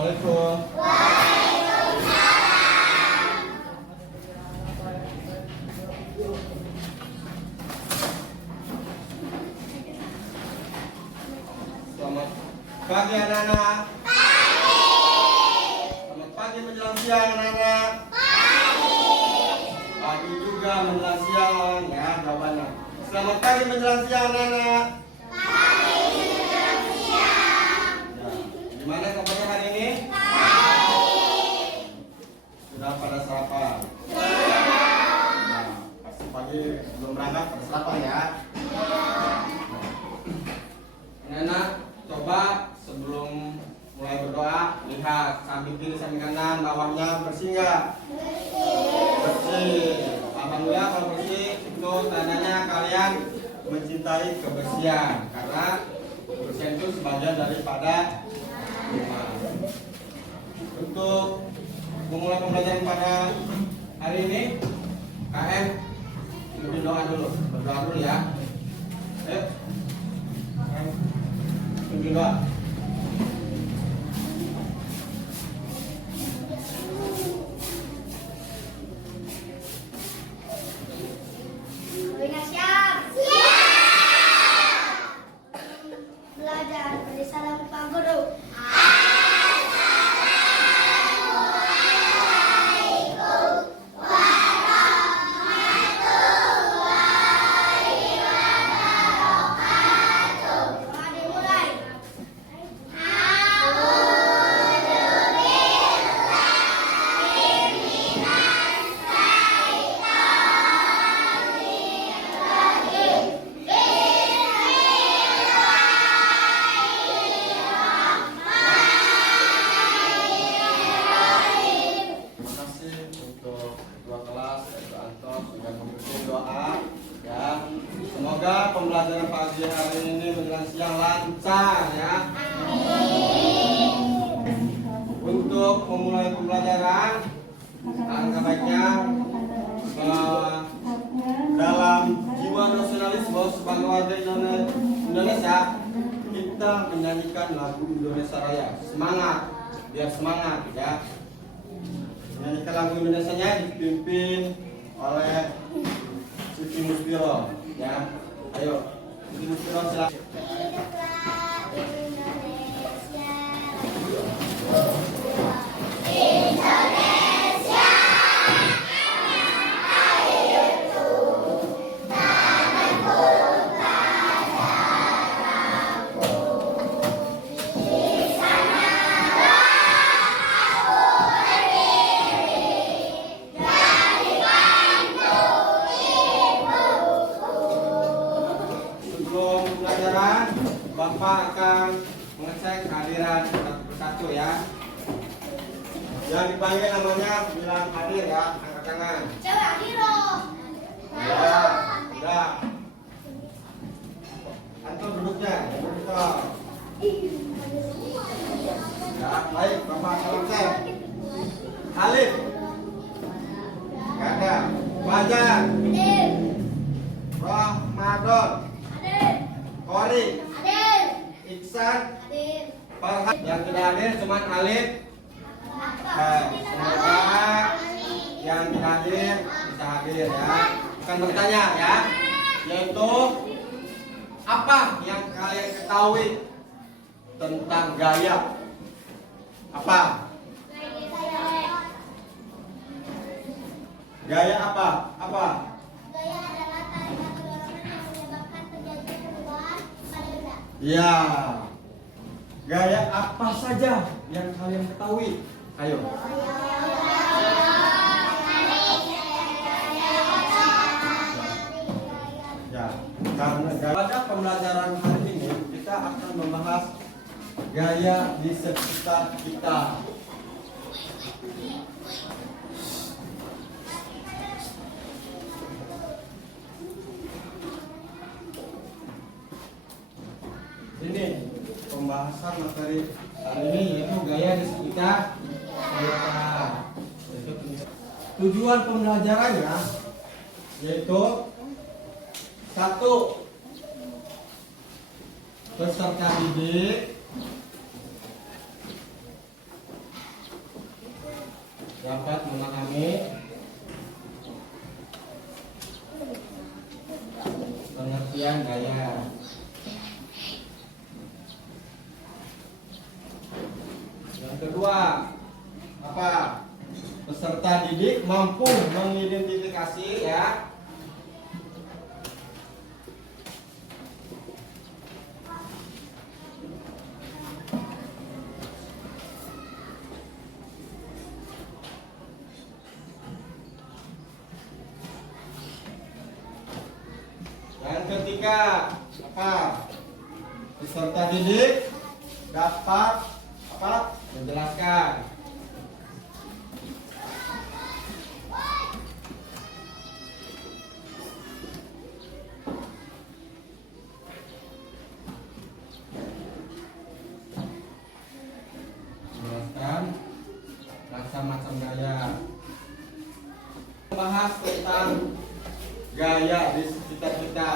Assalamualaikum. Selamat pagi anak-anak. Selamat pagi menjelang siang anak-anak. Pagi juga menjelang siang ya jawabannya. Selamat pagi menjelang siang anak-anak. Gimana kabarnya hari ini? Sudah pada sarapan? Nah, pasti pagi belum berangkat pada sarapan ya. Anak-anak, coba sebelum mulai berdoa lihat samping kiri samping kanan bawahnya bersih nggak? Bersih. Alhamdulillah kalau bersih itu tandanya kalian mencintai kebersihan karena kebersihan itu sebagian daripada iman. Untuk memulai pembelajaran pada hari ini, KM lebih doa dulu, berdoa dulu ya. Lebih doa. Belajar beri salam Pak Guru. Semoga pembelajaran pagi hari ini menjelang siang lancar ya. Untuk memulai pembelajaran, alangkah baiknya dalam jiwa nasionalisme sebagai warga Indonesia kita menyanyikan lagu Indonesia Raya. Semangat, biar semangat ya. Menyanyikan lagu Indonesianya dipimpin oleh Siti Muspiro ya. Ayo, Siti Muspiro silakan. Bapak akan mengecek kehadiran satu persatu ya. Yang dipanggil namanya bilang hadir ya, angkat tangan. Coba hadir dong. Ya, sudah. Antum duduknya, duduk. Ya, baik, Bapak akan ngecek. Alif. Gak ada. Fajar. Hadir. Ramadan. Hadir. Kori. Hadir. Iksan. Hadir. Farhan. Yang tidak hadir cuma Alif. Semoga yang tidak hadir bisa hadir ya. Akan bertanya ya, yaitu apa yang kalian ketahui tentang gaya? Apa? Gaya apa? Apa? Gaya adalah tarikan dorongan yang menyebabkan terjadinya perubahan pada benda. Ya. Gaya apa saja yang kalian ketahui? Ayo. Ya, karena pada pembelajaran hari ini kita akan membahas gaya di sekitar kita. Ini pembahasan materi hari ini yaitu gaya di sekitar kita. Tujuan pembelajarannya yaitu satu, peserta didik dapat memahami pengertian gaya. Yang kedua, apa? Peserta didik mampu mengidentifikasi ya yang ketiga, apa? Peserta didik dapat apa? Menjelaskan. Menjelaskan macam-macam gaya. Bahas tentang gaya di sekitar kita.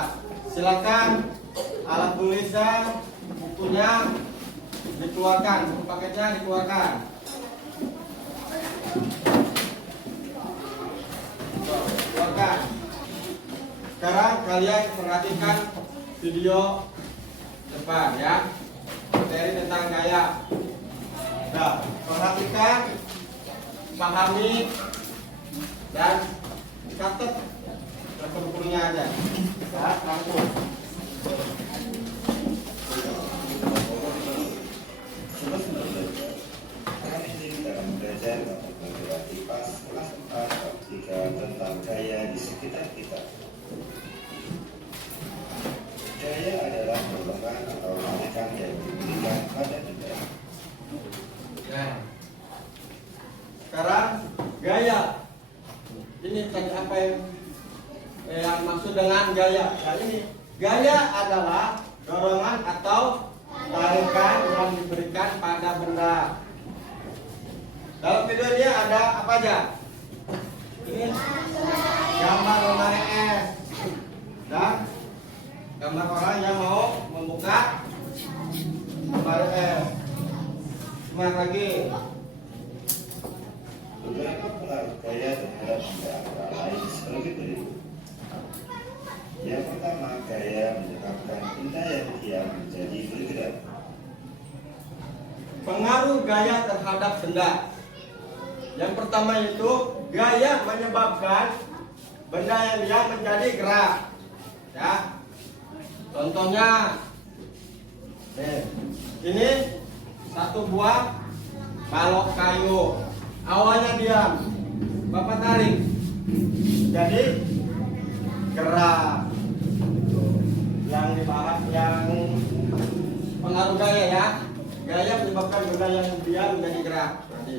Silakan alat tulisan, bukunya dikeluarkan, buku paketnya dikeluarkan. Keluarkan. Sekarang kalian perhatikan video depan ya, materi tentang gaya. Nah, perhatikan, pahami, dan catat bukunya aja. Ya, rangkum. Kami dalam belajar atau mempelajari kelas 4 tentang gaya di sekitar kita. Gaya adalah golongan atau racikan yang diberikan pada benda. Nah, sekarang gaya. Ini tadi apa yang maksud dengan gaya? Nah, ini gaya adalah dorongan atau tarikan yang diberikan pada benda. Dalam video ini ada apa aja? Ini gambar lemari es dan gambar orang yang mau membuka lemari es. Semangat lagi. Beberapa pengaruh gaya terhadap benda antara lain sebagai berikut. Yang pertama, gaya menyebabkan benda yang diam menjadi bergerak. Pengaruh gaya terhadap benda. Yang pertama itu gaya menyebabkan benda yang diam menjadi gerak. Ya. Contohnya, ini satu buah balok kayu. Awalnya diam, Bapak tarik, jadi gerak. Yang dibahas yang pengaruh gaya ya. Gaya menyebabkan benda yang diam menjadi gerak. Jadi,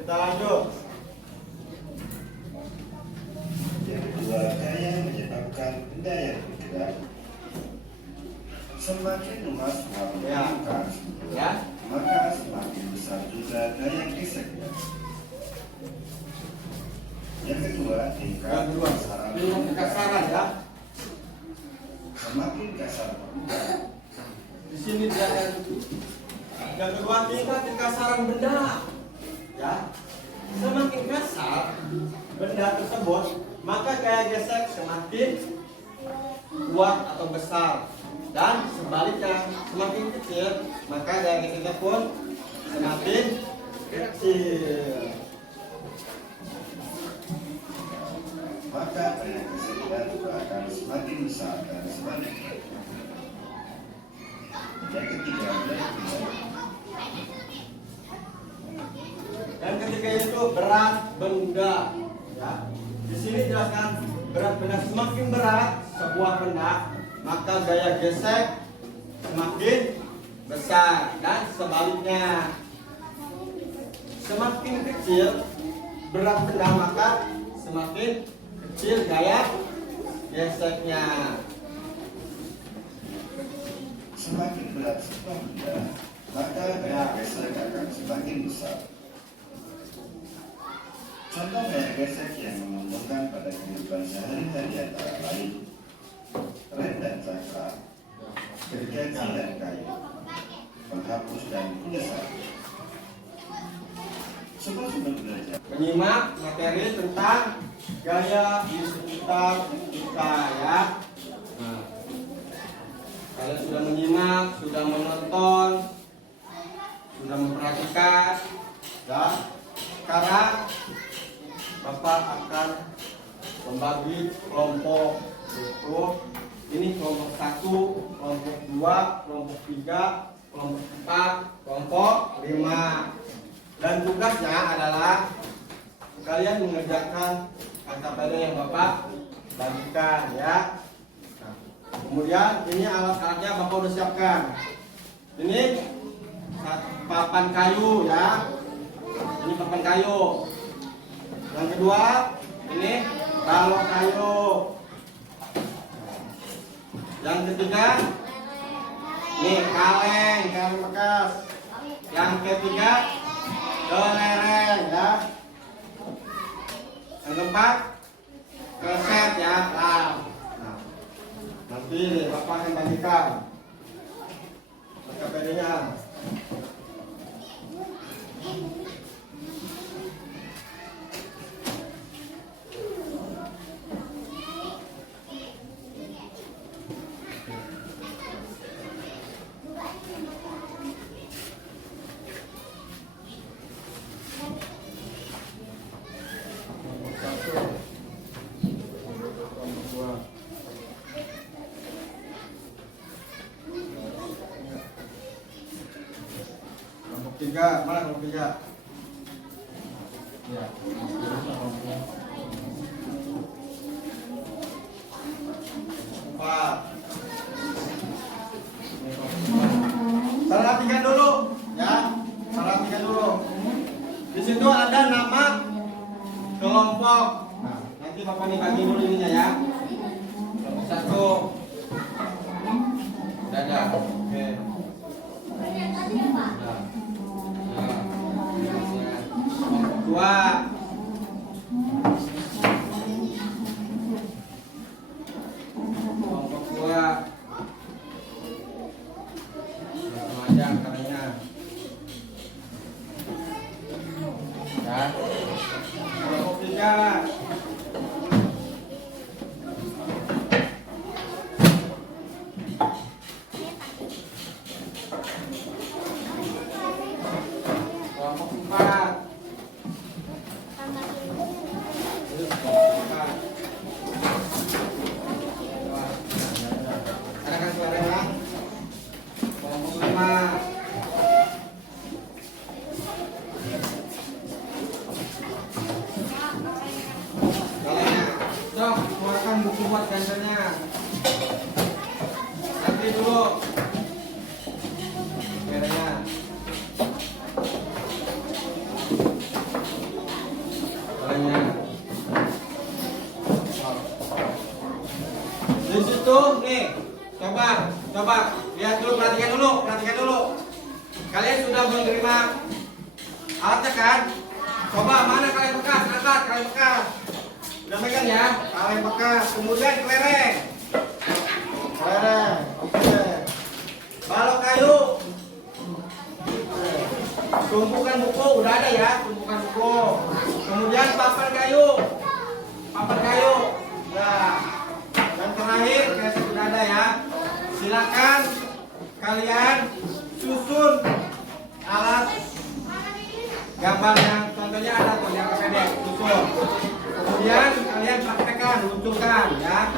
kita lanjut. Yang kedua, gaya menyebabkan benda yang bergerak. Semakin luas ruang permukaan Ya. maka semakin besar juga daya geseknya. Yang kedua, tingkat Yang kedua, kebesaran ini kekasaran ya. semakin kasar permukaan, Di sini dia ada. Yang kedua, tingkat kekasaran benda. Ya. Semakin kasar benda tersebut, maka gaya gesek semakin kuat atau besar. Dan sebaliknya, semakin kecil, maka gaya geseknya pun semakin kecil. maka daya geseknya juga akan semakin besar dan sebaliknya. Yang ketiga, daya geser. Dan ketiga itu berat benda. Ya. Di sini jelaskan berat benda, semakin berat sebuah benda, maka gaya gesek semakin besar dan sebaliknya. Semakin kecil berat benda, maka semakin kecil gaya geseknya. Semakin berat sebuah benda, maka gaya gesek akan semakin besar. Contoh gaya gesek yang menguntungkan pada kehidupan sehari-hari antara lain rem dan cakra, gergaji dan kayu, penghapus dan kulisan. Sebab terus belajar. Menyimak materi tentang gaya di sekitar kita ya. Nah, kalian sudah menyimak, sudah menonton, sudah memperhatikan ya. Sekarang Bapak akan membagi kelompok itu. Ini kelompok 1, kelompok 2, kelompok 3, kelompok 4, kelompok 5. Dan tugasnya adalah kalian mengerjakan kata pada yang Bapak bagikan ya. Nah, kemudian ini alat-alatnya Bapak udah siapkan. Ini papan kayu ya. Ini papan kayu. Yang kedua ini balok kayu. Yang ketiga nih kaleng bekas. Yang ketiga kelereng ya. Yang keempat keset ya. Nah, nanti Bapak akan bagikan KPD-nya. Tiga, mana kelompok 3? Ya. Empat. Perhatikan dulu, ya. Perhatikan dulu. Di situ ada nama kelompok. Nah, nanti Bapak nih bagi dulu ininya ya. Kelompok 1. Udah ada. Oke. Dua. Kelompok 2. Sama aja angkanya. Ya. Kelompok 3. Kelompok 4. Buku buat ganjarnya nanti dulu merahnya. Kalengnya di situ nih. Coba lihat dulu, perhatikan dulu. Kalian sudah menerima alatnya kan? Coba mana kaleng bekas, angkat kaleng bekas. Udah pegang ya, kaleng bekas. Kemudian kelereng. Oke. Balok kayu. Tumpukan buku udah ada ya, tumpukan buku. Kemudian papan kayu. Nah, dan terakhir keset udah ada ya. Silakan kalian susun alat gambar yang contohnya ada tuh yang pendek, susun. Kemudian kalian praktekkan, luncurkan ya.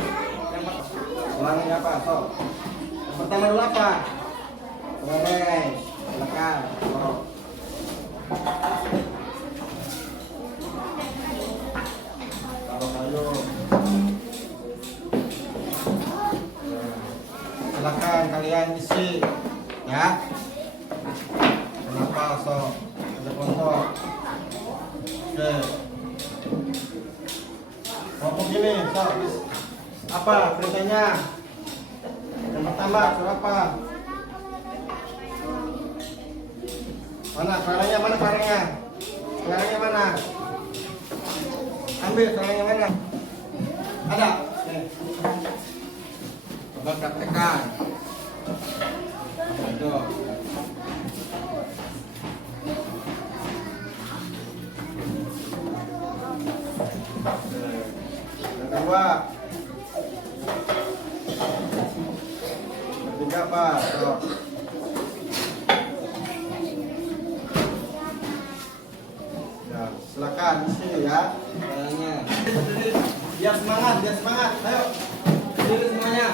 Ulangi apa? So. Yang pertama dulu apa? Kelereng. Silakan. So. Balok kayu. Silakan kalian isi ya. Kenapa? So. Ada kelompok. Oke. Kelompok gini, so, apa perintahnya? Yang pertama, suara apa? Mana kelerengnya? Kelerengnya mana? Ambil kelerengnya mana? Ada? Nih. Coba praktekkan. Tuh. dua. Tiga Pak. Tuh. Ya, silakan di sini ya. Kayaknya. Biar semangat, biar semangat. Ayo. Berdiri semuanya.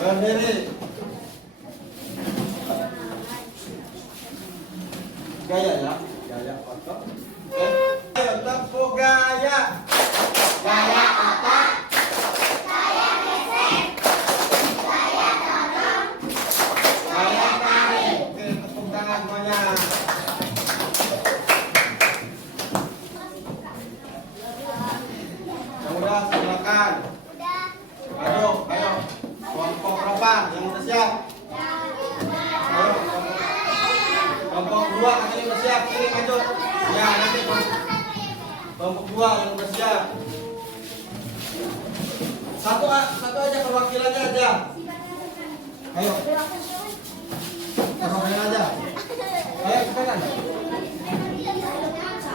Berdiri. Gaya ya. Gaya foto. Ayo tepuk gaya. Gaya otak. Gaya gesek. Gaya dorong. Gaya tarik. Oke, tepuk tangan semuanya. Yang udah silakan. Ayo, ayo. Kelompok berapa yang udah siap? Ayo. Kelompok dua yang udah siap, sini maju. Ya, nanti kelompok dua yang udah siap. Satu aja perwakilannya aja. Ayo. Perwakilan aja. Ayo cepetan.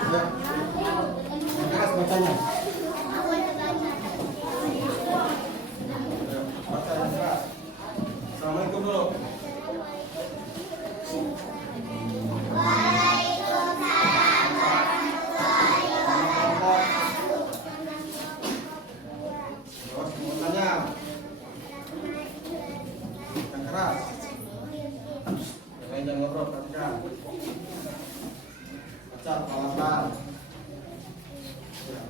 Ya. Keras bacanya. Baca yang keras. Assalamualaikum dulu. Terus semuanya yang keras. Jangan ngobrol, perhatikan. Baca pelan-pelan. Ya.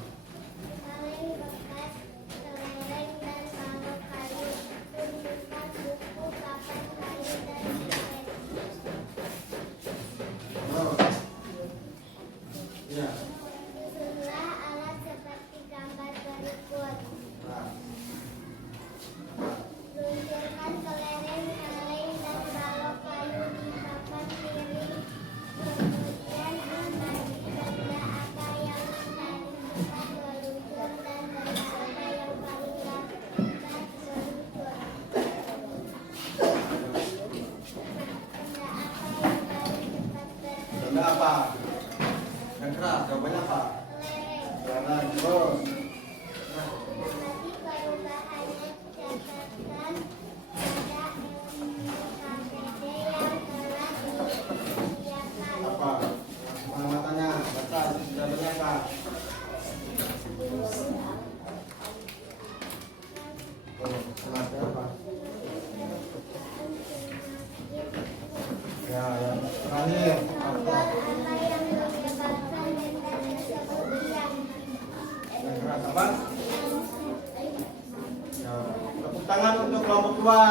Terus. Ya. Susunlah alat seperti gambar berikut. Nah. Luncurkan kelereng, kaleng, dan balok kayu di papan piring. Kemudian amati benda apa yang paling cepat meluncur dan benda apa yang paling lambat meluncur. Benda Benda apa yang paling cepat apa? Yang keras, jawabannya apa? kelereng? Jalan terus. Amati perubahannya, catatan pada KPD yang telah disediakan. Apa? Pengamatannya, baca jawabannya apa? Oh, kenapa apa? Ya, yang terakhir apa? Apa yang menyebabkan benda tersebut hilang? Yang keras apa? Ya, tepuk tangan untuk kelompok dua.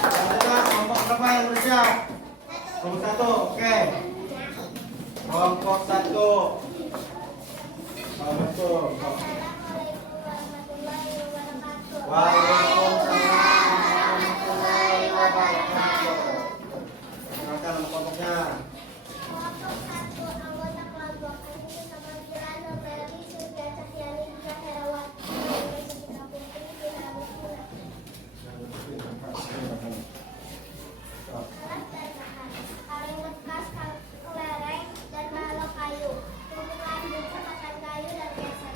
Selanjutnya kelompok berapa yang bersiap? Kelompok satu, oke. Kelompok satu. Betul. Assalamualaikum warahmatullahi wabarakatuh. Waalaikumsalam warahmatullahi wabarakatuh. Silakan nama kelompoknya. Kelompok satu, anggota kelompok Anissa Samantila, Nobeli, Surya Cahyani, Dika Herawati, Dewi Sucita Putri, Dina Musmina. Alat dan bahan: kaleng bekas, kelereng, dan balok kayu. Tumpukan buku, pakan kayu, dan gesek.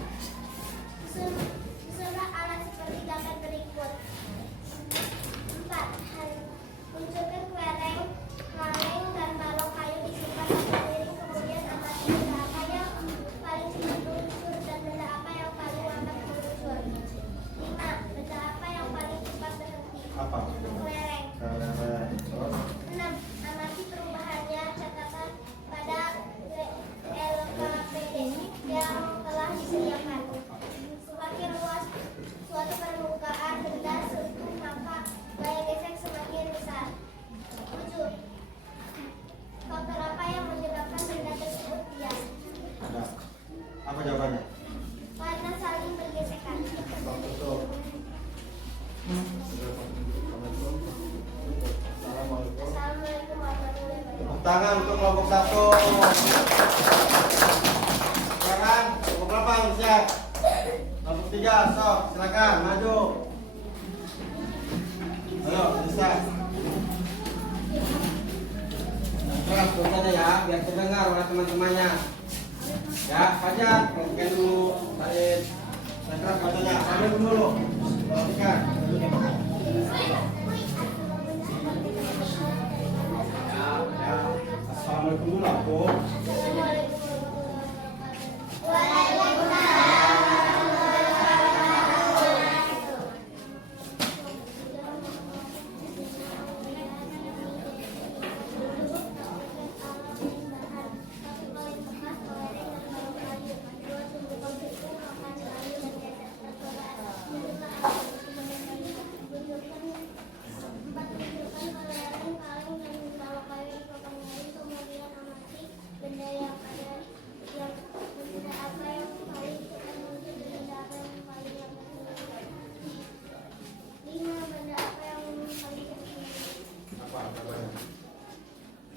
Susunlah alat seperti gambar berikut. 4. Luncurkan kelereng, kaleng, dan balok kayu disimpan pada piring. Kemudian amati benda apa yang paling cepat meluncur dan benda apa yang paling lambat meluncur. 5. Benda apa yang paling cepat berhenti? Apa? Kelereng. Terus. 6. Amati perubahannya, catatan pada LKPD yang telah disediakan. Semakin luas suatu permukaan benda sentuh, maka gaya gesek semakin besar. 7. Faktor apa yang menyebabkan benda tersebut hilang? Ada. Apa jawabannya? Karena saling bergesekan. Betul. Assalamualaikum. Assalamualaikum warahmatullahi Tepuk wabarakatuh. tangan untuk kelompok satu. Silakan, kelompok berapa yang siap? Kelompok tiga, sok, silakan maju. Ayo, bisa. Yang keras bacanya ya, biar terdengar oleh teman-temannya. Ya, Fajar, perhatikan dulu. Said, saya keras bacanya. Sambil dulu. Perhatikan. Ya. Assalamualaikum dulu aku.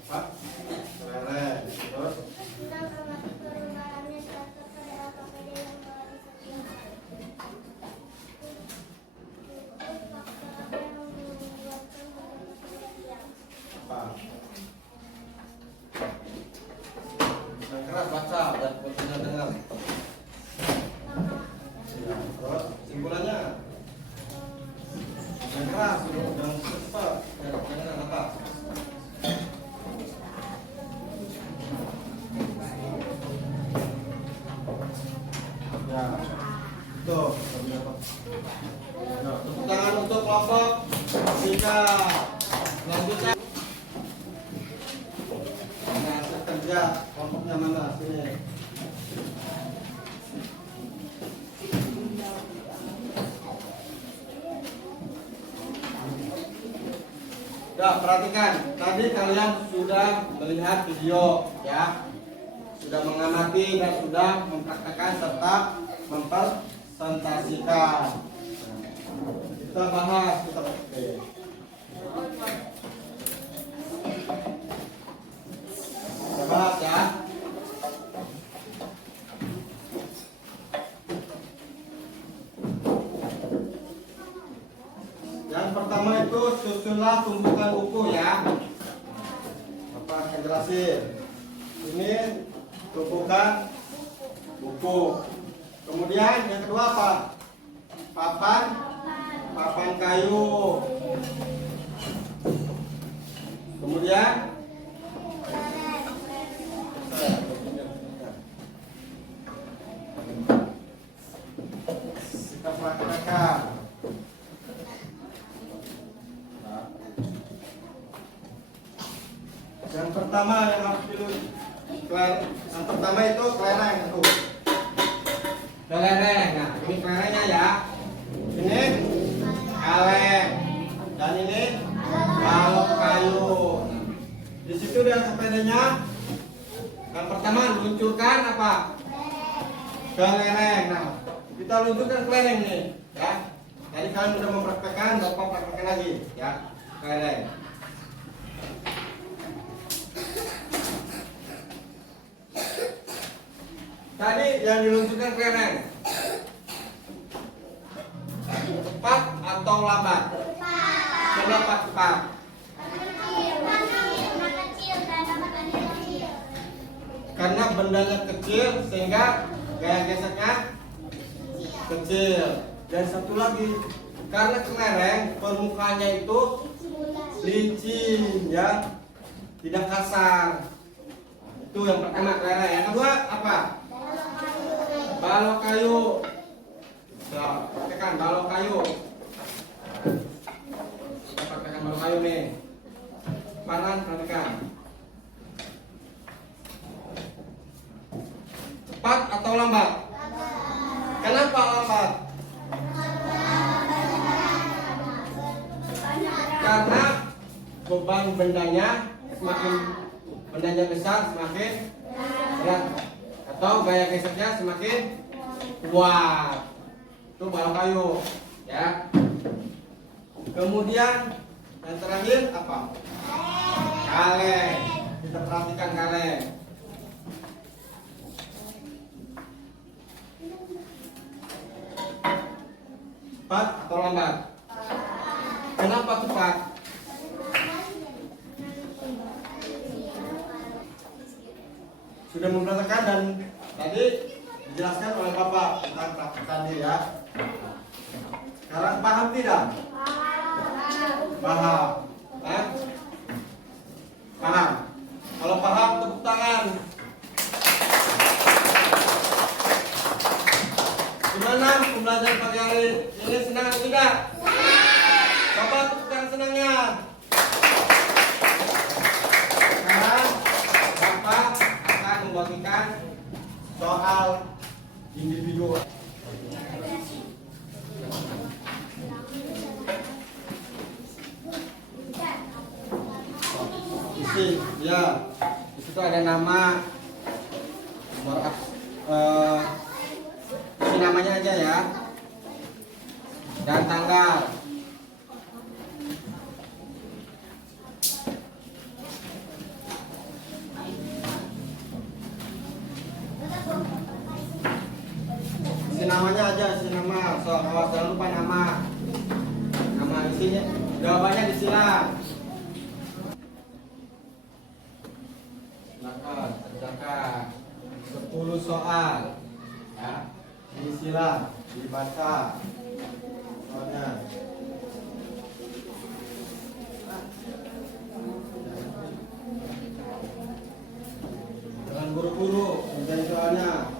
Pak, kelereng. Terus, apa? Yang keras baca dan tidak dengar. Ya, terus simpulannya. Yang keras, jangan cepat. Jangan apa? Ya, tuh. Nah, tepuk tangan untuk kelompok 3. Selanjutnya, nah, kerja kelompoknya mana? Sini. Ya, perhatikan. Tadi kalian sudah melihat video, ya. Sudah mengamati dan sudah mempraktekkan serta mempresentasikan. Kita bahas, kita bahas ya. Yang pertama itu susunlah tumpukan buku ya. Apa akan jelasin? Ini tumpukan buku. Kemudian yang kedua apa? Papan kayu. Kemudian kita praktekkan. Yang pertama yang harus yang pertama itu kelereng itu. Kelereng. Nah, ini kelerengnya ya. Ini kaleng dan ini balok kayu. Di situ dia sepedanya. Yang pertama luncurkan apa? Kelereng. Nah, kita luncurkan kelereng nih, ya. Jadi kalian sudah mempraktekkan, Bapak praktekkan lagi, ya. Kelereng. Tadi yang diluncurkan kelereng. Cepat atau lambat? Kenapa cepat? Karena bendanya kecil sehingga gaya geseknya kecil. Dan satu lagi, karena kelereng permukaannya itu licin ya, tidak kasar. Itu yang pertama kelereng. Yang kedua apa? Balok kayu. Praktekkan balok kayu. Praktekkan balok kayu nih. Panan, perhatikan. Cepat atau lambat? Kenapa lambat? Karena beban bendanya semakin bendanya besar semakin berat atau gaya geseknya semakin kuat. Itu balok kayu, ya. Kemudian yang terakhir apa? Kaleng. Kita perhatikan kaleng. Cepat atau lambat? Kenapa cepat? Sudah mempraktekkan dan tadi dijelaskan oleh Bapak tentang praktek tadi ya. Sekarang paham tidak? Paham. Hah? Paham. Kalau paham tepuk tangan. Gimana pembelajaran pagi hari ini, senang atau tidak? Coba tepuk tangan senangnya. Sekarang Bapak akan membagikan soal individu. Isi, ya, di situ ada nama, isi namanya aja ya, dan tanggal. Isi namanya aja, isi nama. So, awas jangan lupa nama. Nama isinya, jawabannya disilang. Silakan kerjakan 10 soal. Ya, disilang, dibaca soalnya. Jangan buru-buru menjadi soalnya.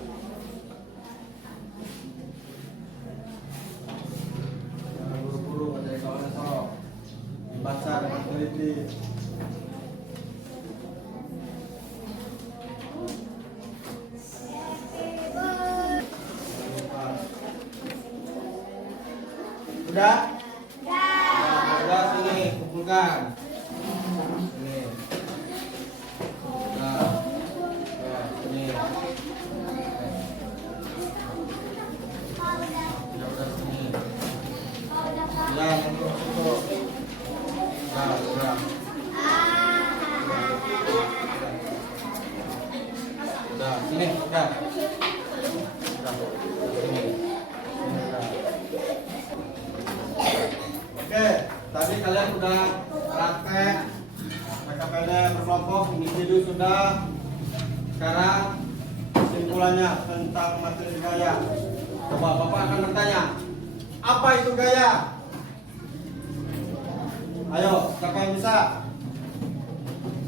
Jangan buru-buru menjadi soalnya, sok dibaca dengan teliti. Udah? Udah, sini kumpulkan. Sini. Nah, ya, sini. Ya udah sini. Ya, itu. Udah. Udah, sini, udah. Sini. Oke, tadi kalian sudah praktek PKPD berkelompok, individu sudah. Sekarang kesimpulannya tentang materi gaya. Coba Bapak akan bertanya, apa itu gaya? Ayo, siapa yang bisa?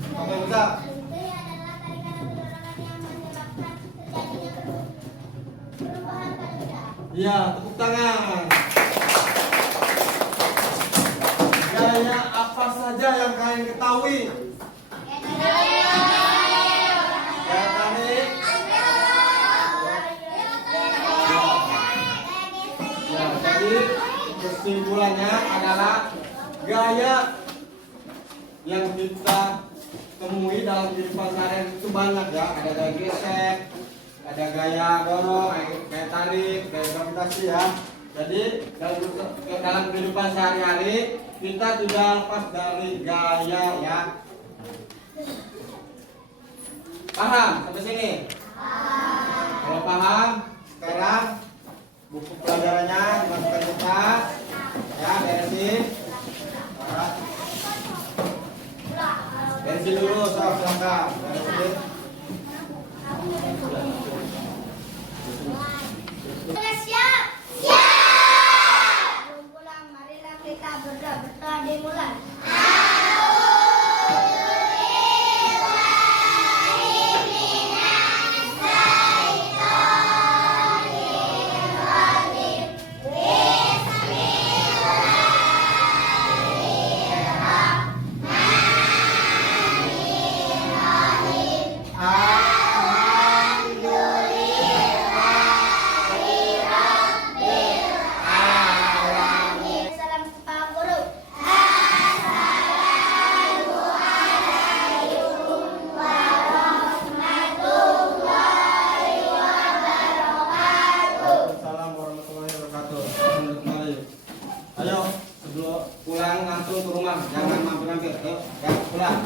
Siapa yang bisa? Gaya adalah tarikan atau dorongan yang menyebabkan terjadinya perubahan pada benda. Iya, tepuk tangan. Gaya apa saja yang kalian ketahui? Gaya tarik. Ya, jadi kesimpulannya adalah gaya yang kita temui dalam kehidupan sehari itu banyak ya. Ada gaya gesek, ada gaya dorong, gaya tarik, gaya gravitasi ya. Jadi dalam kehidupan sehari-hari kita tidak lepas dari gaya ya. Paham sampai sini? Kalau paham, sekarang buku pelajarannya dimasukkan ke tas ya, beresin. Beresin dulu, silakan. Beresin. Sudah siap? Siap! Belum pulang, marilah kita berdoa dimulai. Salam Pak Guru. Assalamualaikum warahmatullahi wabarakatuh. Selamat kembali. Ayo, sebelum pulang langsung ke rumah, jangan mampir-mampir. Ayo, ya, pulang.